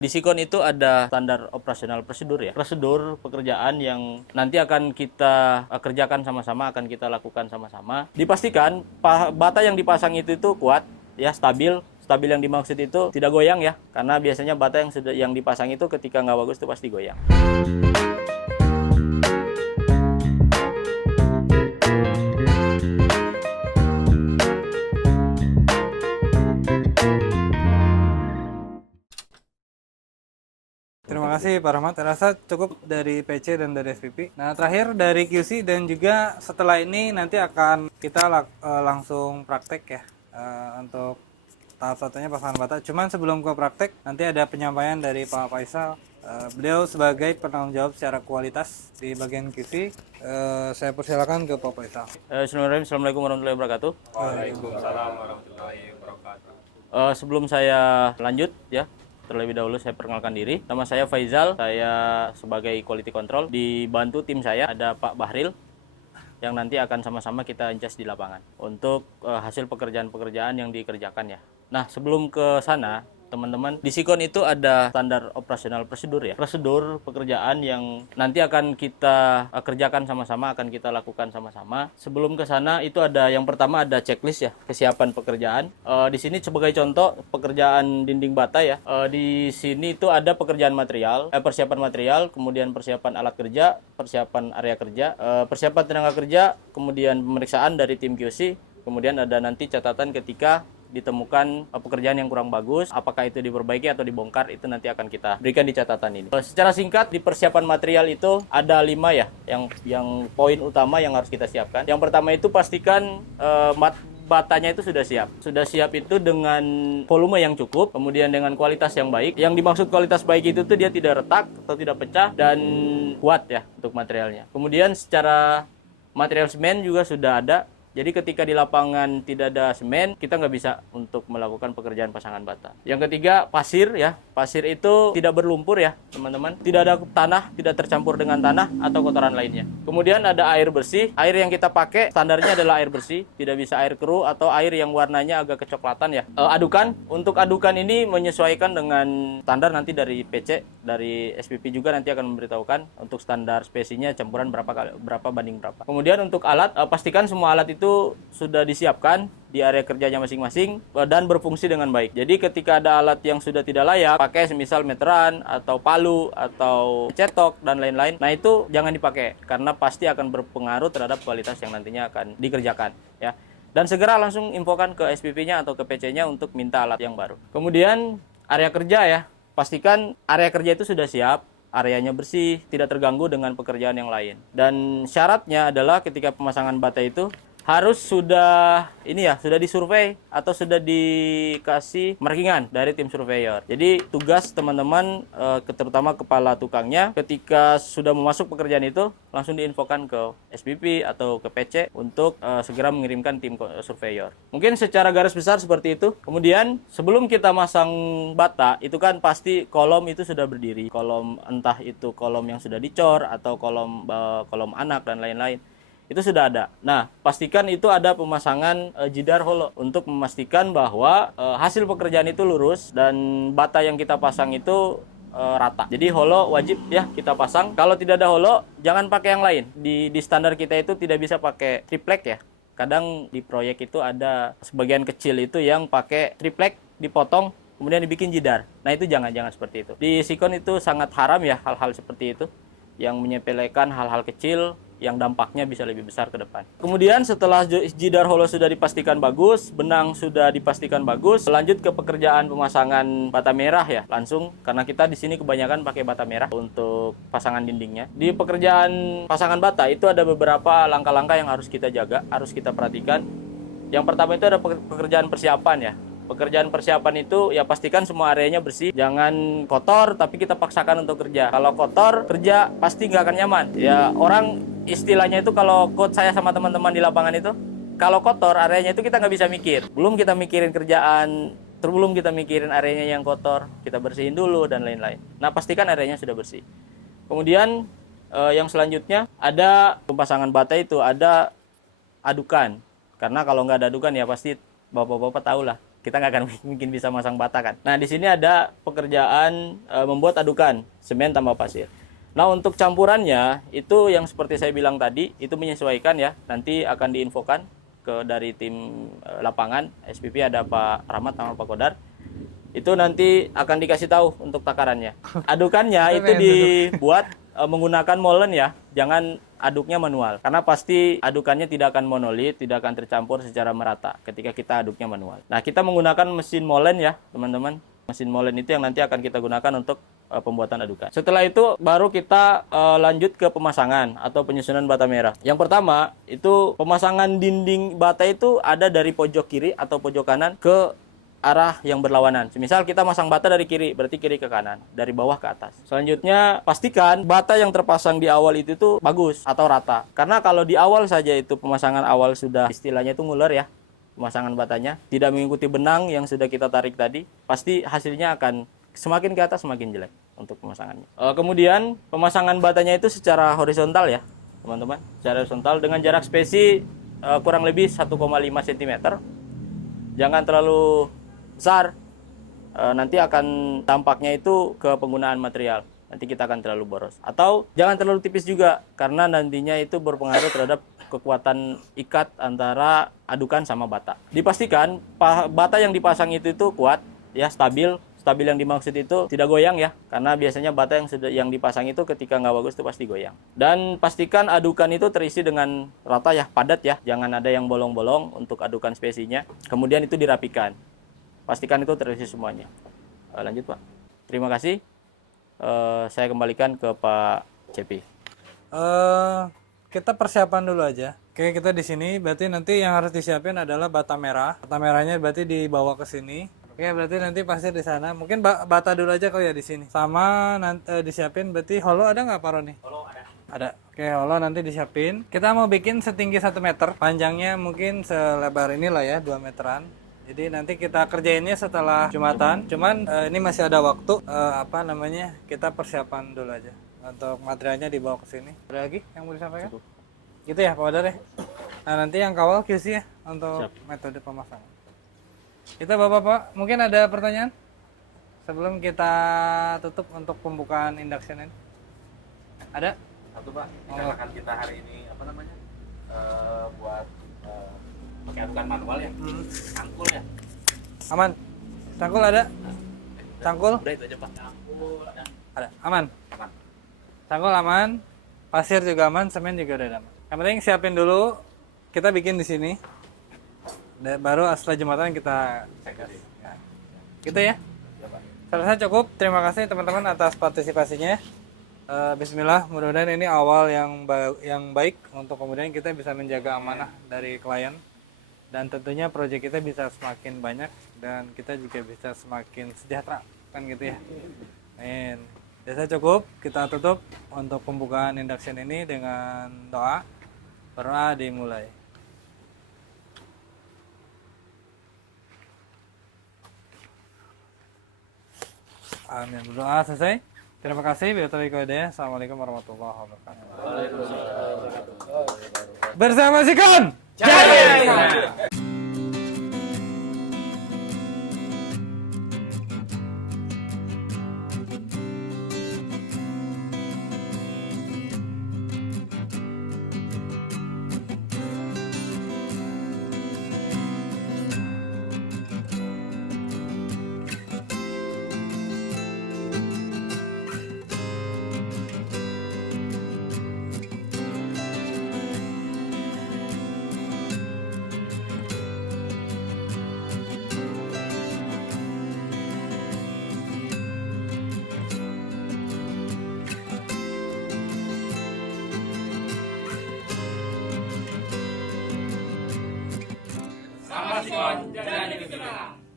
Di Sikon itu ada standar operasional prosedur ya. Prosedur pekerjaan yang nanti akan kita kerjakan sama-sama, akan kita lakukan sama-sama. Dipastikan bata yang dipasang itu kuat, ya stabil. Stabil yang dimaksud itu tidak goyang ya. Karena biasanya bata yang dipasang itu ketika nggak bagus itu pasti goyang. Terima kasih Pak Rahmat, rasa cukup dari PC dan dari SPP. Nah terakhir dari QC dan juga setelah ini nanti akan kita langsung praktek ya untuk tahap satunya pasangan bata. Cuman sebelum ke praktek nanti ada penyampaian dari Pak Faisal. Beliau sebagai penanggung jawab secara kualitas di bagian QC. Saya persilakan ke Pak Faisal. Assalamualaikum warahmatullahi wabarakatuh. Waalaikumsalam warahmatullahi wabarakatuh. Sebelum saya lanjut ya, terlebih dahulu saya perkenalkan diri. Nama saya Faizal, saya sebagai quality control. Dibantu tim saya ada Pak Bahril yang nanti akan sama-sama kita incas di lapangan untuk hasil pekerjaan-pekerjaan yang dikerjakan ya. Nah, sebelum ke sana, teman-teman, di Sikon itu ada standar operasional prosedur ya. Prosedur pekerjaan yang nanti akan kita kerjakan sama-sama, akan kita lakukan sama-sama. Sebelum ke sana itu ada yang pertama ada checklist ya, kesiapan pekerjaan. Di sini sebagai contoh pekerjaan dinding bata ya. Di sini itu ada pekerjaan material, persiapan material, kemudian persiapan alat kerja, persiapan area kerja, persiapan tenaga kerja, kemudian pemeriksaan dari tim QC, kemudian ada nanti catatan ketika ditemukan pekerjaan yang kurang bagus, apakah itu diperbaiki atau dibongkar, itu nanti akan kita berikan di catatan ini. Secara singkat, di persiapan material itu ada 5 ya, yang poin utama yang harus kita siapkan. Yang pertama itu pastikan batanya itu sudah siap. Sudah siap itu dengan volume yang cukup, kemudian dengan kualitas yang baik. Yang dimaksud kualitas baik itu tuh dia tidak retak atau tidak pecah dan kuat ya untuk materialnya. Kemudian secara material semen juga sudah ada. Jadi ketika di lapangan tidak ada semen, kita nggak bisa untuk melakukan pekerjaan pasangan bata. Yang ketiga, pasir ya. Pasir itu tidak berlumpur ya, teman-teman. Tidak ada tanah, tidak tercampur dengan tanah atau kotoran lainnya. Kemudian ada air bersih. Air yang kita pakai standarnya adalah air bersih. Tidak bisa air keruh atau air yang warnanya agak kecoklatan ya. Adukan, untuk adukan ini menyesuaikan dengan standar nanti dari PC, dari SPP juga nanti akan memberitahukan untuk standar spesinya campuran berapa banding berapa. Kemudian untuk alat, pastikan semua alat itu sudah disiapkan di area kerjanya masing-masing dan berfungsi dengan baik. Jadi ketika ada alat yang sudah tidak layak, pakai semisal meteran atau palu atau cetok dan lain-lain, nah itu jangan dipakai karena pasti akan berpengaruh terhadap kualitas yang nantinya akan dikerjakan ya. Dan segera langsung infokan ke SPP-nya atau ke PC-nya untuk minta alat yang baru. Kemudian area kerja ya, pastikan area kerja itu sudah siap, areanya bersih, tidak terganggu dengan pekerjaan yang lain. Dan syaratnya adalah ketika pemasangan bata itu harus sudah disurvei atau sudah dikasih markingan dari tim surveyor. Jadi tugas teman-teman terutama kepala tukangnya ketika sudah memasuk pekerjaan itu langsung diinfokan ke SPP atau ke PC untuk segera mengirimkan tim surveyor. Mungkin secara garis besar seperti itu. Kemudian sebelum kita masang bata itu kan pasti kolom itu sudah berdiri. Kolom entah itu kolom yang sudah dicor atau kolom anak dan lain-lain. Itu sudah ada. Nah, pastikan itu ada pemasangan jidar holo untuk memastikan bahwa hasil pekerjaan itu lurus dan bata yang kita pasang itu rata. Jadi holo wajib ya kita pasang. Kalau tidak ada holo, jangan pakai yang lain. Di standar kita itu tidak bisa pakai triplek ya. Kadang di proyek itu ada sebagian kecil itu yang pakai triplek dipotong kemudian dibikin jidar. Nah, itu jangan seperti itu. Di Sikon itu sangat haram ya hal-hal seperti itu yang menyepelekan hal-hal kecil yang dampaknya bisa lebih besar ke depan. Kemudian setelah jidar holo sudah dipastikan bagus, benang sudah dipastikan bagus, lanjut ke pekerjaan pemasangan bata merah ya, langsung karena kita di sini kebanyakan pakai bata merah untuk pasangan dindingnya. Di pekerjaan pasangan bata itu ada beberapa langkah-langkah yang harus kita jaga, harus kita perhatikan. Yang pertama itu ada pekerjaan persiapan ya. Pekerjaan persiapan itu ya pastikan semua areanya bersih, jangan kotor tapi kita paksakan untuk kerja. Kalau kotor kerja pasti nggak akan nyaman. Ya orang istilahnya itu kalau quote saya sama teman-teman di lapangan itu, kalau kotor areanya itu kita nggak bisa mikir. Belum kita mikirin kerjaan, sebelum kita mikirin areanya yang kotor, kita bersihin dulu dan lain-lain. Nah pastikan areanya sudah bersih. Kemudian yang selanjutnya ada pemasangan bata itu ada adukan. Karena kalau nggak ada adukan ya pasti bapak-bapak tahu lah. kita nggak akan mungkin bisa masang bata kan. Nah, di sini ada pekerjaan membuat adukan semen tambah pasir. Nah, untuk campurannya itu yang seperti saya bilang tadi, itu menyesuaikan ya. Nanti akan diinfokan dari tim lapangan SPP, ada Pak Rahmat sama Pak Kodar. Itu nanti akan dikasih tahu untuk takarannya. Adukannya itu dibuat menggunakan molen ya, jangan aduknya manual. Karena pasti adukannya tidak akan monolit, tidak akan tercampur secara merata ketika kita aduknya manual. Nah, kita menggunakan mesin molen ya, teman-teman. Mesin molen itu yang nanti akan kita gunakan untuk pembuatan adukan. Setelah itu baru kita lanjut ke pemasangan atau penyusunan bata merah. Yang pertama, itu pemasangan dinding bata itu ada dari pojok kiri atau pojok kanan ke arah yang berlawanan. Misal kita masang bata dari kiri, berarti kiri ke kanan, dari bawah ke atas. Selanjutnya, pastikan bata yang terpasang di awal itu tuh bagus atau rata. Karena kalau di awal saja itu pemasangan awal sudah istilahnya itu nguler ya, pemasangan batanya, tidak mengikuti benang yang sudah kita tarik tadi, pasti hasilnya akan semakin ke atas semakin jelek untuk pemasangannya. Kemudian pemasangan batanya itu secara horizontal ya, teman-teman. Secara horizontal dengan jarak spesi kurang lebih 1,5 cm. Jangan terlalu besar, nanti akan tampaknya itu ke penggunaan material. Nanti kita akan terlalu boros. Atau jangan terlalu tipis juga, karena nantinya itu berpengaruh terhadap kekuatan ikat antara adukan sama bata. Dipastikan bata yang dipasang itu kuat, ya stabil. Stabil yang dimaksud itu tidak goyang ya, karena biasanya bata yang dipasang itu ketika nggak bagus itu pasti goyang. Dan pastikan adukan itu terisi dengan rata ya, padat ya, jangan ada yang bolong-bolong untuk adukan spesinya. Kemudian itu dirapikan. Pastikan itu terisi semuanya. Lanjut Pak. Terima kasih. Saya kembalikan ke Pak Cepi. Kita persiapan dulu aja. Oke, kita di sini berarti nanti yang harus disiapin adalah bata merah. Bata merahnya berarti dibawa ke sini. Oke, berarti nanti pasir di sana. Mungkin bata dulu aja kali ya di sini. Sama nanti disiapin berarti holo ada nggak Pak Roni? Holo ada. Ada. Oke, holo nanti disiapin. Kita mau bikin setinggi 1 meter. Panjangnya mungkin selebar inilah ya, 2 meteran. Jadi nanti kita kerjainnya setelah Jumatan. Cuman ini masih ada waktu kita persiapan dulu aja. Untuk materialnya dibawa ke sini. Ada lagi yang mau disampaikan? Cukup. Gitu ya Pak Wadar ya. Nah, nanti yang kawal QC ya untuk metode pemasangan. Kita Bapak-Bapak, mungkin ada pertanyaan? Sebelum kita tutup untuk pembukaan induction ini. Ada? Satu Pak, dikarenakan kita hari ini buat pakai adukan manual ya, cangkul ya. Aman. Cangkul ada? Cangkul? Udah itu aja Pak. Cangkul Ada. Aman. Aman. Cangkul aman. Pasir juga aman, semen juga udah aman. Yang penting siapin dulu. Kita bikin di sini. Baru setelah Jumatan kita cek. Ya. Gitu ya. Saya rasa cukup. Terima kasih teman-teman atas partisipasinya. Bismillah, mudah-mudahan ini awal yang baik untuk kemudian kita bisa menjaga amanah dari klien. Dan tentunya proyek kita bisa semakin banyak dan kita juga bisa semakin sejahtera, kan gitu ya. Amin. Biasa cukup, kita tutup untuk pembukaan induction ini dengan doa. Berdoa dimulai. Amin. Berdoa selesai. Terima kasih. Assalamualaikum warahmatullahi wabarakatuh. Bersama Sikon. Jaya. Sama Sikon, jadi kesenangan.